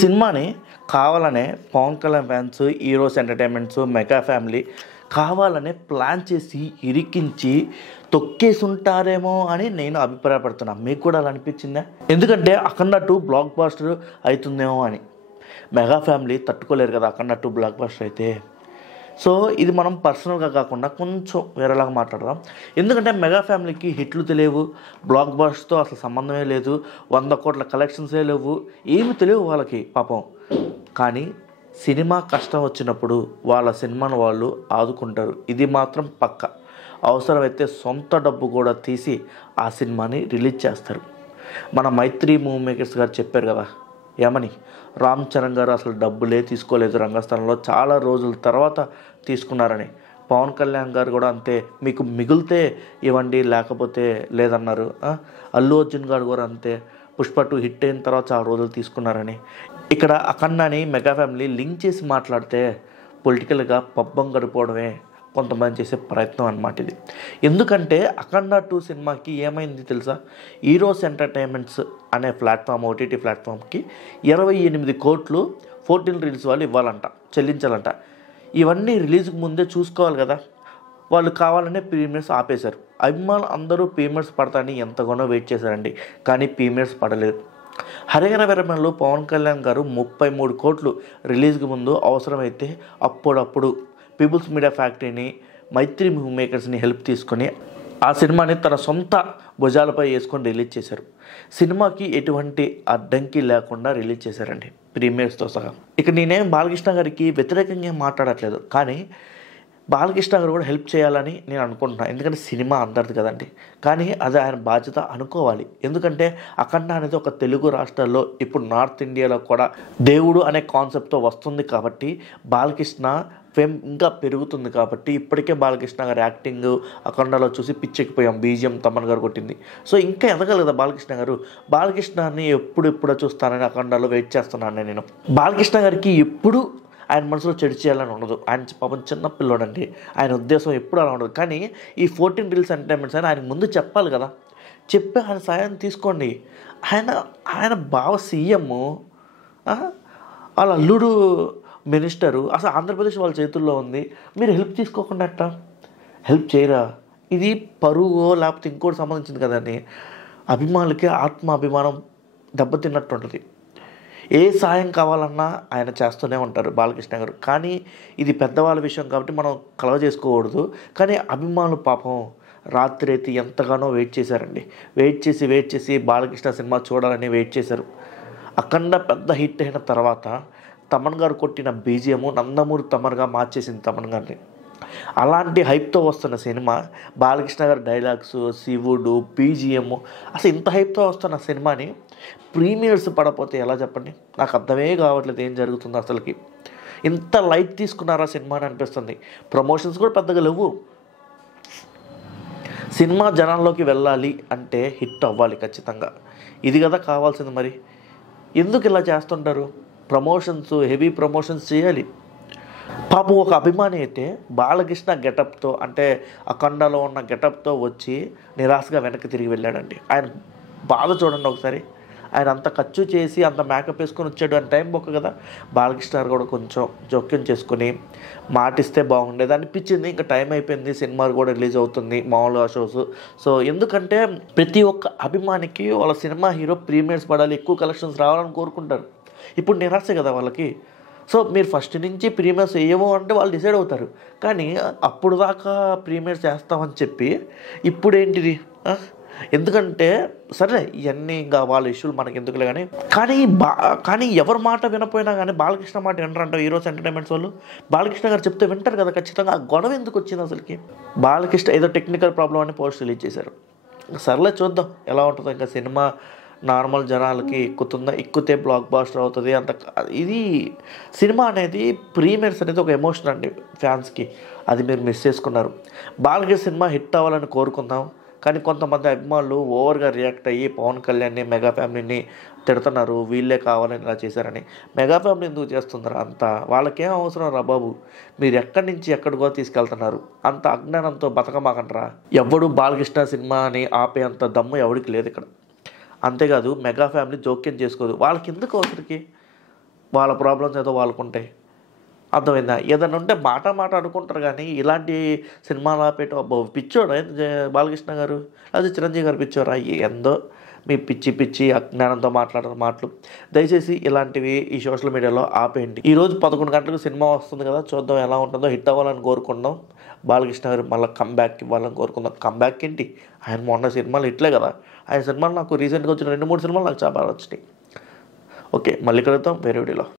సినిమాని కావాలనే Pawan Kalyan fans, heroes entertainments, mega family కావాలనే ప్లాన్ చేసి ఇరికించి తొక్కేసుంటారేమో అని నేను అభిప్రాయపడుతున్నాను. మీకు కూడా అలా అనిపించిందా? ఎందుకంటే అఖండ 2 బ్లాక్ బాస్టర్ అవుతుందేమో అని. మెగా ఫ్యామిలీ తట్టుకోలేరు కదా అఖండ 2 బ్లాక్ బాస్టర్ అయితే. సో ఇది మనం పర్సనల్గా కాకుండా కొంచెం వేరేలాగా మాట్లాడదాం. ఎందుకంటే మెగా ఫ్యామిలీకి హిట్లు తెలియవు, బ్లాక్ బాస్టర్తో అసలు సంబంధమే లేదు, 100 కోట్ల కలెక్షన్సే లేవు, ఏమి తెలియవు వాళ్ళకి పాపం. కానీ సినిమా కష్టం వచ్చినప్పుడు వాళ్ళ సినిమాను వాళ్ళు ఆదుకుంటారు. ఇది మాత్రం పక్క. అవసరమైతే సొంత డబ్బు కూడా తీసి ఆ సినిమాని రిలీజ్ చేస్తారు. మన మైత్రి మూవీ మేకర్స్ గారు చెప్పారు కదా ఏమని, రామ్ చరణ్ గారు అసలు డబ్బులే తీసుకోలేదు రంగస్థలంలో, చాలా రోజుల తర్వాత తీసుకున్నారని. పవన్ కళ్యాణ్ గారు కూడా అంతే, మీకు మిగిలితే ఇవ్వండి లేకపోతే లేదన్నారు. అల్లు అర్జున్ గారు కూడా అంతే, పుష్ప 2 హిట్ అయిన తర్వాత చాలా రోజులు తీసుకున్నారని. ఇక్కడ అఖండాని మెగా ఫ్యామిలీ లింక్ చేసి మాట్లాడితే పొలిటికల్గా పబ్బం గడిపోవడమే కొంతమంది చేసే ప్రయత్నం అన్నమాట ఇది. ఎందుకంటే అఖండ 2 సినిమాకి ఏమైంది తెలుసా? హీరోస్ ఎంటర్టైన్మెంట్స్ అనే ప్లాట్ఫామ్, ఓటీటీ ప్లాట్ఫామ్కి 28 కోట్లు 14 రిలీజ్ వాళ్ళు ఇవ్వాలంట, చెల్లించాలంట. ఇవన్నీ రిలీజ్కి ముందే చూసుకోవాలి కదా. వాళ్ళు కావాలనే ప్రీమియర్స్ ఆపేశారు. అభిమానులు అందరూ ప్రీమియర్స్ పడతాయని ఎంతగానో వెయిట్ చేశారండి, కానీ ప్రీమియర్స్ పడలేదు. హరిహర వీరమల్లు పవన్ కళ్యాణ్ గారు 33 కోట్లు రిలీజ్కి ముందు అవసరమైతే అప్పుడప్పుడు పీపుల్స్ మీడియా ఫ్యాక్టరీని, మైత్రి మూవీ మేకర్స్ని హెల్ప్ తీసుకొని ఆ సినిమాని తన సొంత భుజాలపై వేసుకొని రిలీజ్ చేశారు. సినిమాకి ఎటువంటి అడ్డంకి లేకుండా రిలీజ్ చేశారండి ప్రీమియర్స్తో సహా. ఇక నేనేం బాలకృష్ణ గారికి వ్యతిరేకంగా మాట్లాడట్లేదు, కానీ బాలకృష్ణ గారు కూడా హెల్ప్ చేయాలని నేను అనుకుంటున్నాను. ఎందుకంటే సినిమా అందరిది కదండి, కానీ అది ఆయన బాధ్యత అనుకోవాలి. ఎందుకంటే అఖండ అనేది ఒక తెలుగు రాష్ట్రాల్లో ఇప్పుడు నార్త్ ఇండియాలో కూడా దేవుడు అనే కాన్సెప్ట్తో వస్తుంది కాబట్టి బాలకృష్ణ ఫేమ్ ఇంకా పెరుగుతుంది. కాబట్టి ఇప్పటికే బాలకృష్ణ గారి యాక్టింగ్ అఖండలో చూసి పిచ్చెక్కిపోయాం. బీజిఎం తమన్ గారు కొట్టింది. సో ఇంకా ఎదగాలి కదా బాలకృష్ణ గారు. బాలకృష్ణని ఎప్పుడెప్పుడో చూస్తానని అఖండలో వెయిట్ చేస్తున్నాను నేను. బాలకృష్ణ గారికి ఎప్పుడు ఆయన మనసులో చెడు చేయాలని ఉండదు. ఆయన పాపం చిన్న పిల్లోడండి, ఆయన ఉద్దేశం ఎప్పుడు అలా ఉండదు. కానీ ఈ 14 రీల్స్ ఎంటర్టైన్మెంట్స్ అని ఆయన ముందు చెప్పాలి కదా. చెప్పి ఆయన సాయం తీసుకోండి. ఆయన బావ సీఎం, వాళ్ళ అల్లుడు మినిస్టరు, అసలు ఆంధ్రప్రదేశ్ వాళ్ళ చేతుల్లో ఉంది. మీరు హెల్ప్ తీసుకోకుండా అట్ట హెల్ప్ చేయరా? ఇది పరువు లేకపోతే ఇంకోటి సంబంధించింది కదండి. అభిమానులకి ఆత్మాభిమానం దెబ్బతిన్నట్టు ఉంటుంది. ఏ సాయం కావాలన్నా ఆయన చేస్తూనే ఉంటారు బాలకృష్ణ గారు. కానీ ఇది పెద్దవాళ్ళ విషయం కాబట్టి మనం కలవ చేసుకోకూడదు. కానీ అభిమానులు పాపం రాత్రి ఎంతగానో వెయిట్ చేశారండి. వెయిట్ చేసి బాలకృష్ణ సినిమా చూడాలని వెయిట్ చేశారు. అఖండ పెద్ద హిట్ అయిన తర్వాత తమన్ గారు కొట్టిన బీజిఎం నందమూరి తమన్గా మార్చేసింది తమన్ గారిని. అలాంటి హైప్తో వస్తున్న సినిమా, బాలకృష్ణ గారి డైలాగ్స్, శివుడు, బీజిఎం, అసలు ఇంత హైప్తో వస్తున్న సినిమాని ప్రీమియర్స్ పడపోతే ఎలా చెప్పండి? నాకు అర్థమే కావట్లేదు ఏం జరుగుతుందో అసలుకి. ఇంత లైట్ తీసుకున్నారా సినిమా అని అనిపిస్తుంది. ప్రమోషన్స్ కూడా పెద్దగా లేవు. సినిమా జనాల్లోకి వెళ్ళాలి అంటే హిట్ అవ్వాలి ఖచ్చితంగా. ఇది కదా కావాల్సింది. మరి ఎందుకు ఇలా చేస్తుంటారు? ప్రమోషన్స్, హెవీ ప్రమోషన్స్ చేయాలి. పాపం ఒక అభిమాని అయితే బాలకృష్ణ గెటప్తో, అంటే అఖండలో ఉన్న గెటప్తో వచ్చి నిరాశగా వెనక్కి తిరిగి వెళ్ళాడండి. ఆయన బాధ చూడండి ఒకసారి. ఆయన అంత ఖర్చు చేసి అంత మేకప్ వేసుకొని వచ్చాడు అని టైం బొక్క కదా. బాలకృష్ణ గారు కూడా కొంచెం జోక్యం చేసుకుని మాటిస్తే బాగుండేది అనిపించింది. ఇంకా టైం అయిపోయింది, సినిమా కూడా రిలీజ్ అవుతుంది మామూలుగా షోస్. సో ఎందుకంటే ప్రతి ఒక్క అభిమానికి వాళ్ళ సినిమా హీరో ప్రీమియర్స్ పడాలి, ఎక్కువ కలెక్షన్స్ రావాలని కోరుకుంటారు. ఇప్పుడు నిరాశ కదా వాళ్ళకి. సో మీరు ఫస్ట్ నుంచి ప్రీమియర్స్ వేయమో అంటే వాళ్ళు డిసైడ్ అవుతారు. కానీ అప్పుడు దాకా ప్రీమియర్స్ చేస్తామని చెప్పి ఇప్పుడేంటిది? ఎందుకంటే సరే ఇవన్నీ ఇంకా వాళ్ళ ఇష్యూలు మనకి ఎందుకులే. కానీ ఎవరి మాట వినపోయినా కానీ బాలకృష్ణ మాట వినరంట హీరోస్ ఎంటర్టైన్మెంట్స్ వాళ్ళు. బాలకృష్ణ గారు చెప్తే వింటారు కదా ఖచ్చితంగా. ఆ గొడవ ఎందుకు వచ్చింది అసలుకి? బాలకృష్ణ ఏదో టెక్నికల్ ప్రాబ్లం అని పోస్ట్ రిలీజ్ చేశారు. సర్లే చూద్దాం ఎలా ఉంటుందో. ఇంకా సినిమా నార్మల్ జనాలకి ఎక్కితే బ్లాక్ బాస్టర్ అవుతుంది. ఇది సినిమా అనేది ప్రీమియర్స్ అనేది ఒక ఎమోషన్ అండి ఫ్యాన్స్కి. అది మీరు మిస్ చేసుకున్నారు. బాలకృష్ణ సినిమా హిట్ అవ్వాలని కోరుకుందాం. కానీ కొంతమంది అభిమానులు ఓవర్గా రియాక్ట్ అయ్యి పవన్ కళ్యాణ్ని, మెగా ఫ్యామిలీని తిడుతున్నారు. వీళ్ళే కావాలని ఇలా చేశారని. మెగా ఫ్యామిలీ ఎందుకు చేస్తున్నారు అంత? వాళ్ళకేం అవసరం రా బాబు? మీరు ఎక్కడి నుంచి ఎక్కడికో తీసుకెళ్తున్నారు. అంత అజ్ఞానంతో బతకమాకంటారా? ఎవడు బాలకృష్ణ సినిమాని ఆపే అంత దమ్ము ఎవరికి లేదు ఇక్కడ. అంతేకాదు మెగా ఫ్యామిలీ జోక్యం చేసుకోదు. వాళ్ళకి ఎందుకు అవసరికి? వాళ్ళ ప్రాబ్లమ్స్ ఏదో వాళ్ళకుంటాయి. అర్థమైందా? ఏదైనా ఉంటే మాట అనుకుంటారు కానీ ఇలాంటి సినిమాలు ఆపేయటం అబ్బో పిచ్చోడా బాలకృష్ణ గారు, అది చిరంజీవి గారు పిచ్చోరా? ఏందో మీ పిచ్చి అజ్ఞానంతో మాట్లాడే మాటలు. దయచేసి ఇలాంటివి ఈ సోషల్ మీడియాలో ఆపేయండి. ఈరోజు 11 గంటలకు సినిమా వస్తుంది కదా, చూద్దాం ఎలా ఉంటుందో. హిట్ అవ్వాలని కోరుకుందాం. బాలకృష్ణ గారు మళ్ళీ కంబ్యాక్ ఇవ్వాలని కోరుకుందాం. కంబ్యాక్ ఏంటి, ఆయన మొన్న సినిమాలు హిట్లే కదా. ఆయన సినిమాలు నాకు రీసెంట్గా వచ్చిన 2-3 సినిమాలు నాకు చాలా బాగా వచ్చినాయి. ఓకే, మళ్ళీ కలుద్దాం వేరే వీడియోలో.